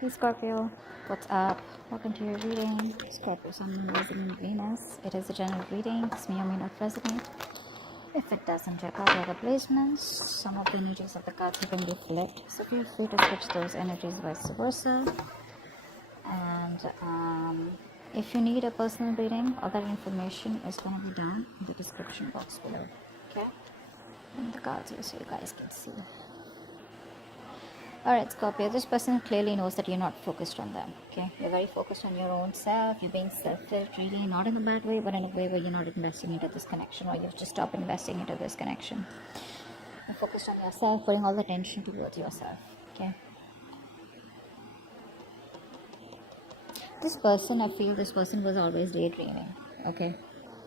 Hey Scorpio, what's up? Welcome to your reading. Scorpio, Sun, Moon, Rising, and Venus. It is a general reading. This may or may not resonate. If it doesn't, check out the other placements. Some of the energies of the cards have been flipped, so feel free to switch those energies vice versa. And if you need a personal reading, other information is going to be down in the description box below. Okay? And the cards here so you guys can see. Alright, Scorpio, this person clearly knows that you're not focused on them, okay? You're very focused on your own self. You're being selfish, really, not in a bad way, but in a way where you're not investing into this connection, or you've just stopped investing into this connection. You're focused on yourself, putting all the attention towards yourself, okay? This person, I feel this person was always daydreaming, okay?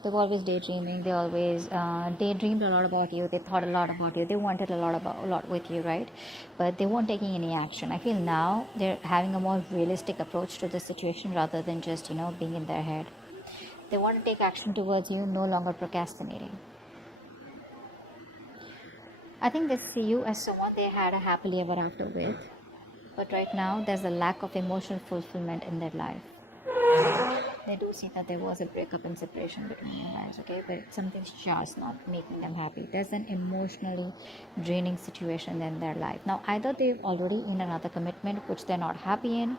They were always daydreaming. They always daydreamed a lot about you. They thought a lot about you. They wanted a lot with you, right? But they weren't taking any action. I feel now they're having a more realistic approach to the situation rather than just, being in their head. They want to take action towards you, no longer procrastinating. I think they see you as someone they had a happily ever after with. But right now, there's a lack of emotional fulfillment in their life. They do see that there was a breakup and separation between you guys, okay? But something's just not making them happy. There's an emotionally draining situation in their life. Now, either they've already in another commitment which they're not happy in,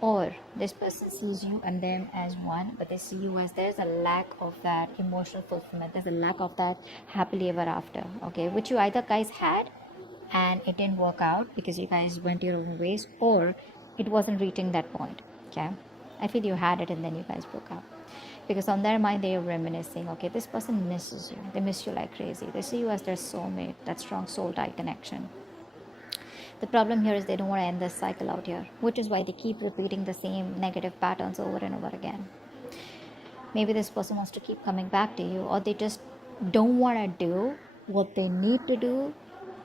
or this person sees you and them as one, but they see you as there's a lack of that emotional fulfillment. There's a lack of that happily ever after, okay? Which you either guys had and it didn't work out because you guys went your own ways, or it wasn't reaching that point, okay? I feel you had it and then you guys broke up. Because on their mind, they are reminiscing, okay, this person misses you. They miss you like crazy. They see you as their soulmate, that strong soul tie connection. The problem here is they don't want to end this cycle out here, which is why they keep repeating the same negative patterns over and over again. Maybe this person wants to keep coming back to you, or they just don't want to do what they need to do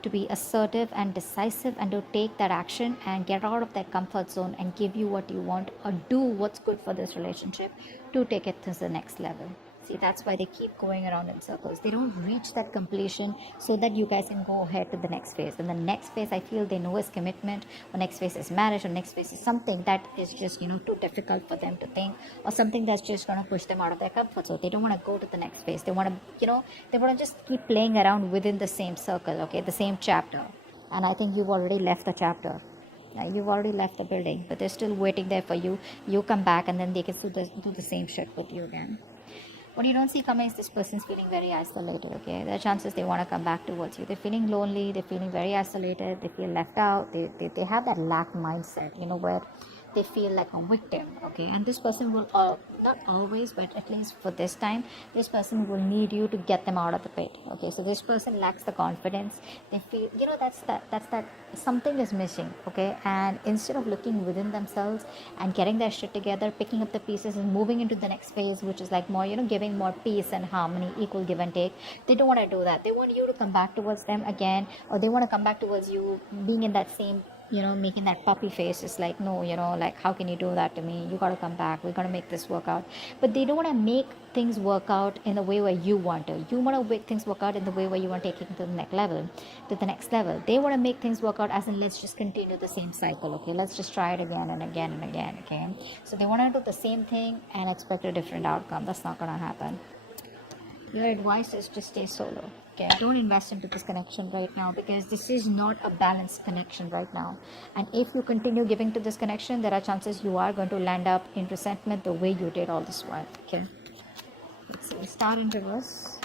to be assertive and decisive and to take that action and get out of that comfort zone and give you what you want or do what's good for this relationship to take it to the next level. See, that's why they keep going around in circles. They don't reach that completion so that you guys can go ahead to the next phase. And the next phase, I feel they know is commitment, or next phase is marriage, or next phase is something that is just, too difficult for them to think, or something that's just going to push them out of their comfort zone. They don't want to go to the next phase. They want to, they want to just keep playing around within the same circle, okay, the same chapter. And I think you've already left the chapter. You've already left the building, but they're still waiting there for you. You come back and then they can do the same shit with you again. What you don't see coming is this person's feeling very isolated, okay? There are chances they want to come back towards you. They're feeling lonely, they're feeling very isolated, they feel left out, they have that lack mindset, where they feel like a victim, okay? And this person will, not always, but at least for this time, this person will need you to get them out of the pit, okay? So this person lacks the confidence. They feel, that's that something is missing, okay? And instead of looking within themselves and getting their shit together, picking up the pieces and moving into the next phase, which is like more, giving more peace and harmony, equal give and take, they don't want to do that. They want you to come back towards them again, or they want to come back towards you being in that same, making that puppy face. It's like, no, like, how can you do that to me? You got to come back. We're going to make this work out. But they don't want to make things work out in the way where you want to. You want to make things work out in the way where you want to take it to the next level. They want to make things work out as in, let's just continue the same cycle, okay? Let's just try it again and again and again, okay? So they want to do the same thing and expect a different outcome. That's not going to happen. Your advice is to stay solo, okay? Don't invest into this connection right now, because this is not a balanced connection right now. And if you continue giving to this connection, there are chances you are going to land up in resentment the way you did all this while, okay? Let's see, Star in reverse.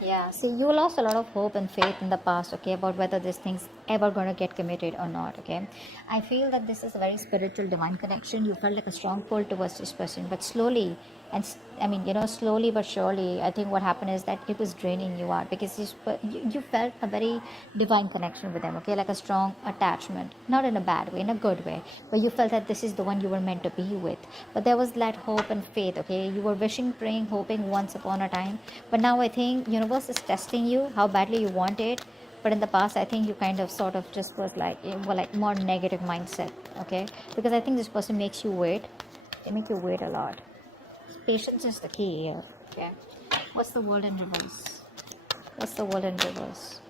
Yeah, see, you lost a lot of hope and faith in the past, okay, about whether this thing's ever going to get committed or not, okay? I feel that this is a very spiritual, divine connection. You felt like a strong pull towards this person, but slowly, slowly but surely, I think what happened is that it was draining you out, because you felt a very divine connection with them, okay, like a strong attachment, not in a bad way, in a good way, but you felt that this is the one you were meant to be with. But there was that hope and faith, okay? You were wishing, praying, hoping once upon a time, but now I think universe is testing you, how badly you want it. But in the past, I think you kind of sort of just was like more negative mindset, okay? Because I think this person makes you wait. They make you wait a lot. Patience is the key here, okay? What's the world in reverse? What's the world in reverse?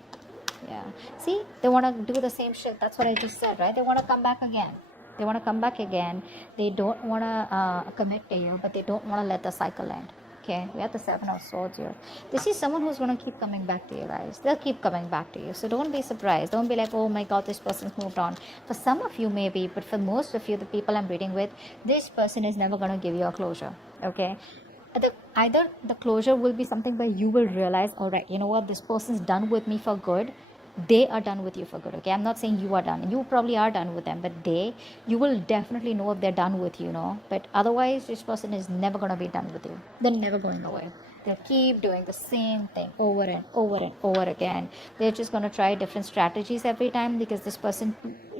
Yeah. See, they want to do the same shit. That's what I just said, right? They want to come back again. They want to come back again. They don't want to commit to you, but they don't want to let the cycle end. Okay, we have the Seven of Swords here. This is someone who's going to keep coming back to you guys. They'll keep coming back to you. So don't be surprised. Don't be like, oh my God, this person's moved on. For some of you, maybe, but for most of you, the people I'm reading with, this person is never going to give you a closure. Okay, either the closure will be something where you will realize, all right, you know what, this person's done with me for good. They are done with you for good. Okay, I'm not saying you are done. You probably are done with them, but you will definitely know if they're done with you, but otherwise this person is never going to be done with you. They're never going away. They'll keep doing the same thing over and over and over again. They're just going to try different strategies every time, because this person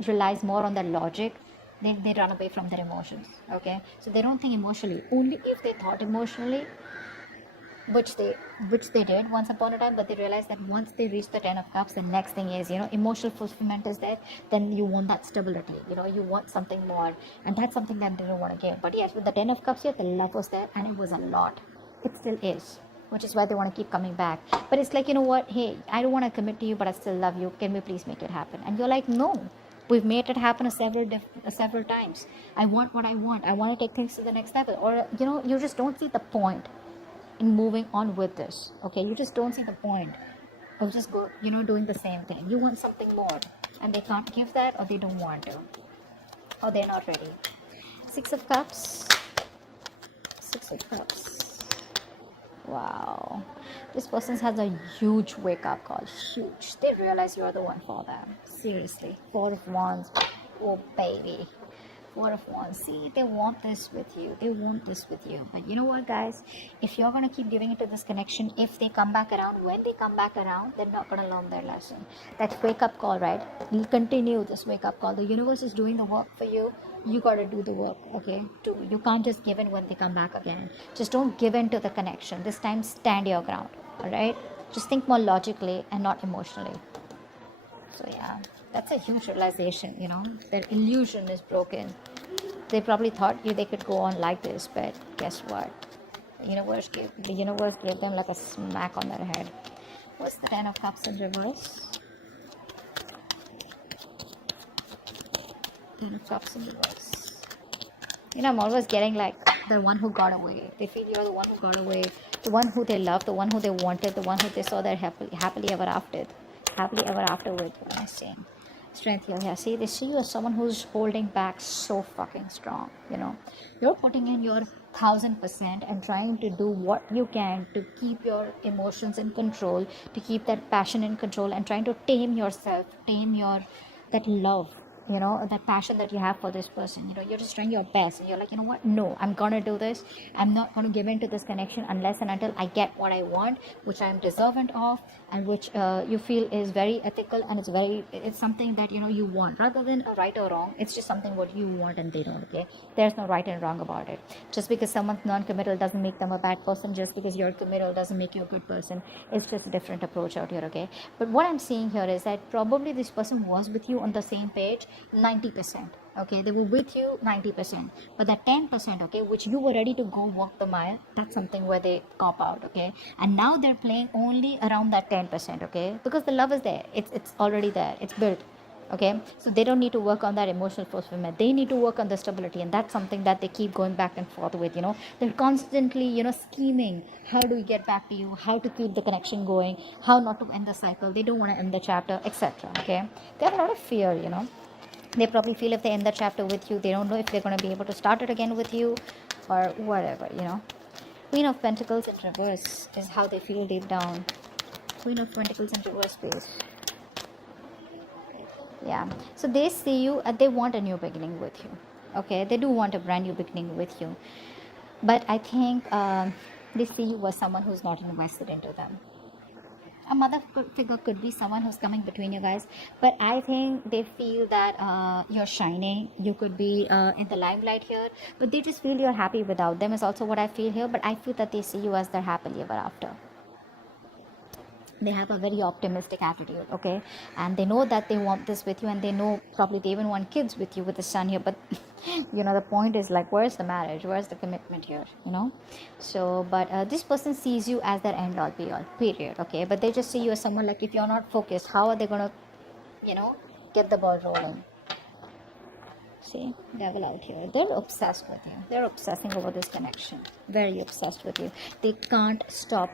relies more on their logic. They run away from their emotions. Okay, so they don't think emotionally. Only if they thought emotionally, which they did once upon a time, but they realized that once they reach the 10 of cups, the next thing is, emotional fulfillment is there. Then you want that stability, you want something more, and that's something that they don't want to give. But yes, with the 10 of cups here, the love was there, and it was a lot. It still is, which is why they want to keep coming back. But it's like, you know what, hey, I don't want to commit to you, but I still love you. Can we please make it happen? And you're like, no, we've made it happen several times. I want what I want. I want to take things to the next level. Or you just don't see the point in moving on with this. Okay, you just don't see the point of just doing the same thing. You want something more, and they can't give that, or they don't want to, or they're not ready. 6 of cups. 6 of cups. Wow, this person has a huge wake-up call. Huge. They realize you're the one for them. Seriously. 4 of Wands. Oh baby, 4 of Wands. See, they want this with you. They want this with you. But you know what, guys? If you're going to keep giving it to this connection, if they come back around, when they come back around, they're not going to learn their lesson. That wake-up call, right? You continue this wake-up call. The universe is doing the work for you. You got to do the work, okay? You can't just give in when they come back again. Just don't give in to the connection. This time, stand your ground, all right? Just think more logically and not emotionally. So yeah, that's a huge realization, their illusion is broken. They probably thought they could go on like this, but guess what? The universe gave them like a smack on their head. What's the 10 of cups in reverse? 10 of cups in reverse. I'm always getting like the one who got away. They feel you're the one who got away, the one who they loved, the one who they wanted, the one who they saw their happily ever after with. What am I saying? Strength here. Yeah, see, they see you as someone who's holding back so fucking strong. You're putting in your 1000% and trying to do what you can to keep your emotions in control, to keep that passion in control, and trying to tame yourself, that love, that passion that you have for this person. You're just trying your best, and you're like, you know what, no, I'm gonna do this. I'm not gonna give in to this connection unless and until I get what I want, which I'm deserving of, and which you feel is very ethical, and it's something that you want, rather than a right or wrong. It's just something what you want, and they don't. Okay, there's no right and wrong about it. Just because someone's non-committal doesn't make them a bad person. Just because you're committal doesn't make you a good person. It's just a different approach out here. Okay, but what I'm seeing here is that probably this person was with you on the same page 90%. Okay, they were with you 90%, but that 10%, okay, which you were ready to go walk the mile, that's something where they cop out. Okay, and now they're playing only around that 10%. Okay, because the love is there, it's already there, it's built. Okay, so they don't need to work on that emotional fulfillment. They need to work on the stability, and that's something that they keep going back and forth with. They're constantly scheming how do we get back to you, how to keep the connection going, how not to end the cycle. They don't want to end the chapter, etc. Okay, they have a lot of fear. They probably feel if they end the chapter with you, they don't know if they're going to be able to start it again with you, or whatever. Queen of Pentacles in reverse is how they feel deep down. Queen of Pentacles in reverse, please. Yeah, so they see you, they want a new beginning with you. Okay, they do want a brand new beginning with you, but I think they see you as someone who's not invested into them. A mother figure could be someone who's coming between you guys, but I think they feel that you're shining. You could be in the limelight here, but they just feel you're happy without them is also what I feel here. But I feel that they see you as their happily ever after. They have a very optimistic attitude, okay, and they know that they want this with you, and they know probably they even want kids with you, with the sun here. But the point is, like, where's the marriage, where's the commitment here, so but this person sees you as their end all be all, period, okay, but they just see you as someone, like, if you're not focused, how are they gonna get the ball rolling? See, devil out here. They're obsessed with you. They're obsessing over this connection. Very obsessed with you. They can't stop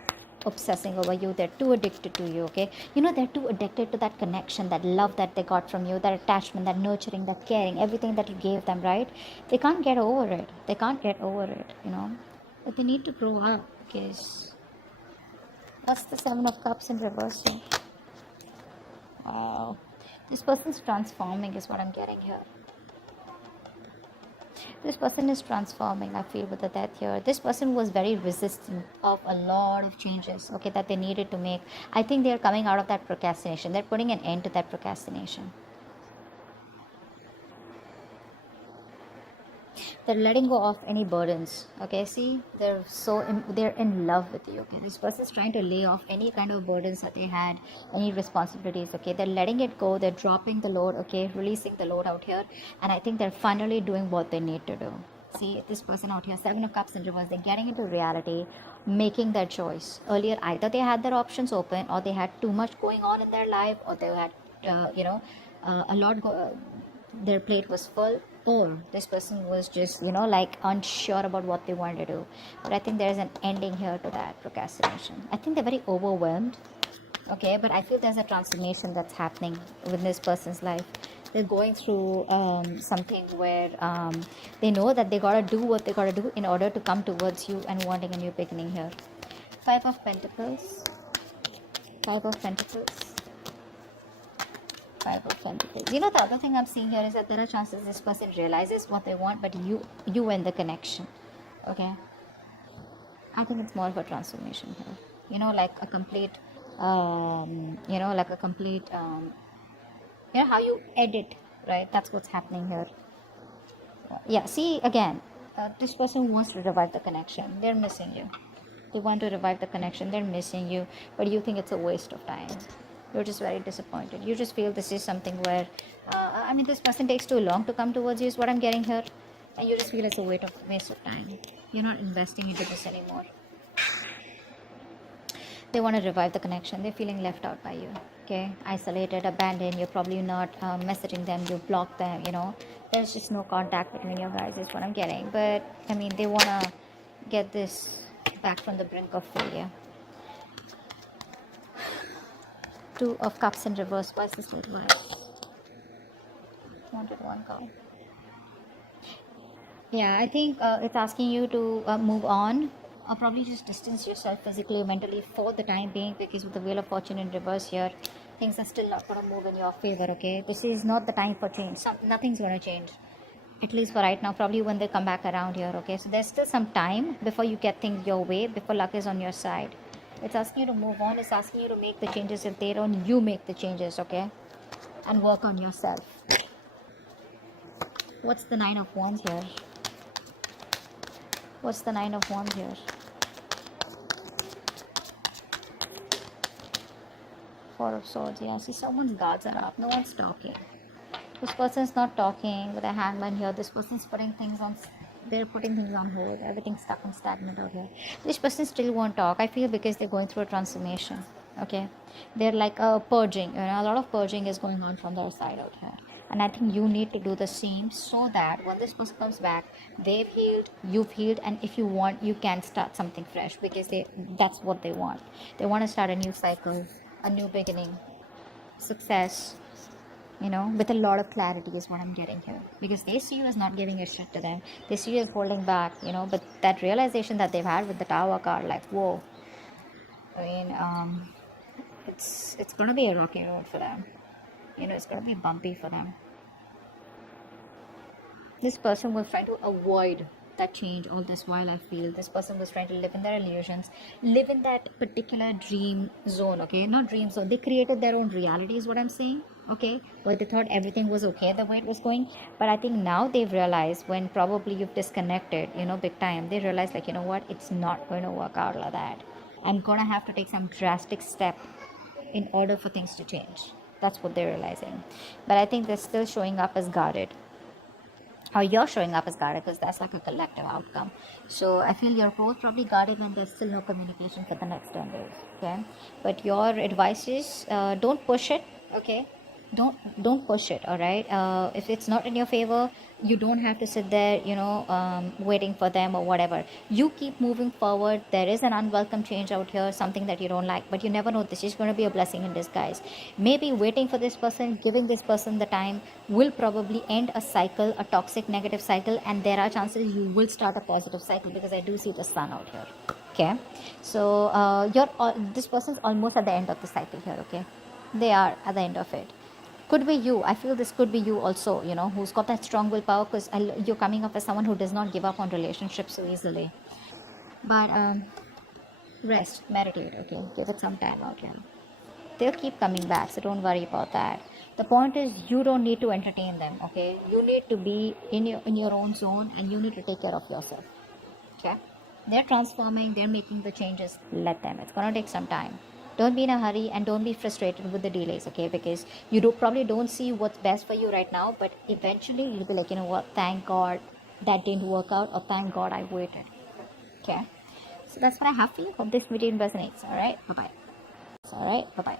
obsessing over you. They're too addicted to you, okay? They're too addicted to that connection, that love that they got from you, that attachment, that nurturing, that caring, everything that you gave them, right? They can't get over it. They can't get over it, But they need to grow up, because what's the Seven of Cups in reverse here? Wow. This person's transforming is what I'm getting here. This person is transforming, I feel, with the death here. This person was very resistant of a lot of changes, okay, that they needed to make. I think they're coming out of that procrastination. They're putting an end to that procrastination. They're letting go of any burdens, okay? See, they're in love with you, okay? This person is trying to lay off any kind of burdens that they had, any responsibilities, okay? They're letting it go. They're dropping the load, okay? Releasing the load out here. And I think they're finally doing what they need to do. See, this person out here, Seven of Cups in reverse, they're getting into reality, making their choice. Earlier, either they had their options open, or they had too much going on in their life, or they had a lot their plate was full, or this person was just like unsure about what they wanted to do. But I think there's an ending here to that procrastination. I think they're very overwhelmed, okay, but I feel there's a transformation that's happening with this person's life. They're going through something where they know that they gotta do what they gotta do in order to come towards you and wanting a new beginning here. Five of Pentacles. Five of Pentacles. Five of Pentacles. The other thing I'm seeing here is that there are chances this person realizes what they want, but you end the connection, okay? I think it's more of a transformation here. Like a complete, how you edit, right? That's what's happening here. Yeah, see, again, this person wants to revive the connection. They're missing you. They want to revive the connection. They're missing you, but you think it's a waste of time. You're just very disappointed. You just feel this is something where, this person takes too long to come towards you is what I'm getting here. And you just feel it's a waste of time. You're not investing into this anymore. They want to revive the connection. They're feeling left out by you. Okay? Isolated, abandoned. You're probably not messaging them. You block them, There's just no contact between you guys is what I'm getting. But, they want to get this back from the brink of failure. Two of Cups in reverse. Why is this like twice? Wanted one card. Yeah, I think it's asking you to move on, or probably just distance yourself physically or mentally for the time being, because with the Wheel of Fortune in reverse here, things are still not going to move in your favor, okay? This is not the time for change. Nothing's going to change, at least for right now. Probably when they come back around here, okay? So there's still some time before you get things your way, before luck is on your side. It's asking you to move on. It's asking you to make the changes. If they don't, you make the changes, okay? And work on yourself. What's the Nine of Wands here? What's the Nine of Wands here? Four of Swords. Yeah, see, someone's guards are up. No one's talking. This person's not talking with a hangman here. This person's putting things on... They're putting things on hold. Everything's stuck and stagnant out here. This person still won't talk, I feel, because they're going through a transformation. Okay? They're like purging. A lot of purging is going on from their side out here. And I think you need to do the same, so that when this person comes back, they've healed, you've healed, and if you want, you can start something fresh, because that's what they want. They want to start a new cycle, a new beginning, success, with a lot of clarity is what I'm getting here. Because they see you as not giving a shit to them. They see you as holding back, but that realization that they've had with the Tower card, like, whoa. It's going to be a rocky road for them. It's going to be bumpy for them. This person was trying to avoid that change all this while. I feel this person was trying to live in their illusions, live in that particular dream zone, okay? Not dream zone. They created their own reality is what I'm saying. Okay, well, they thought everything was okay the way it was going, but I think now they've realized, when probably you've disconnected, big time, they realize, like, what, it's not going to work out like that. I'm gonna have to take some drastic step in order for things to change. That's what they're realizing. But I think they're still showing up as guarded, or you're showing up as guarded, because that's like a collective outcome. So I feel you're both probably guarded when there's still no communication for the next 10 days. Okay, but your advice is, don't push it. Okay, don't push it. All right, if it's not in your favor, you don't have to sit there, waiting for them or whatever. You keep moving forward. There is an unwelcome change out here, something that you don't like, but you never know, this is going to be a blessing in disguise. Maybe waiting for this person, giving this person the time, will probably end a cycle, a toxic negative cycle, and there are chances you will start a positive cycle, because I do see the sun out here. Okay, so this person's almost at the end of the cycle here. Okay, they are at the end of it. Could be you. I feel this could be you also, who's got that strong willpower, because you're coming up as someone who does not give up on relationships so easily. But rest, meditate. Okay, give it some time out. Yeah, they'll keep coming back, so don't worry about that. The point is, you don't need to entertain them. Okay, you need to be in your own zone, and you need to take care of yourself. Okay, they're transforming, they're making the changes. Let them. It's gonna take some time. Don't be in a hurry, and don't be frustrated with the delays. Okay, because you probably don't see what's best for you right now, but eventually you'll be like, you know what, thank God that didn't work out, or thank God I waited. Okay, so that's what I have for you. Hope this video resonates. All right, bye bye.